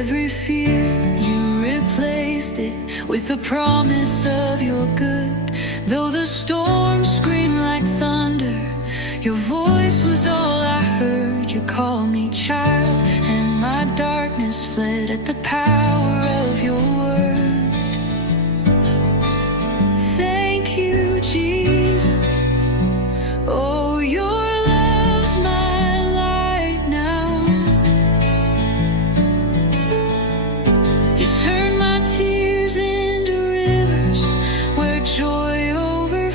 every fear, you replaced it with the promise of your good. Though the storm screamed like thunder, your voice was all I heard. You called me child, and my darkness fled at the power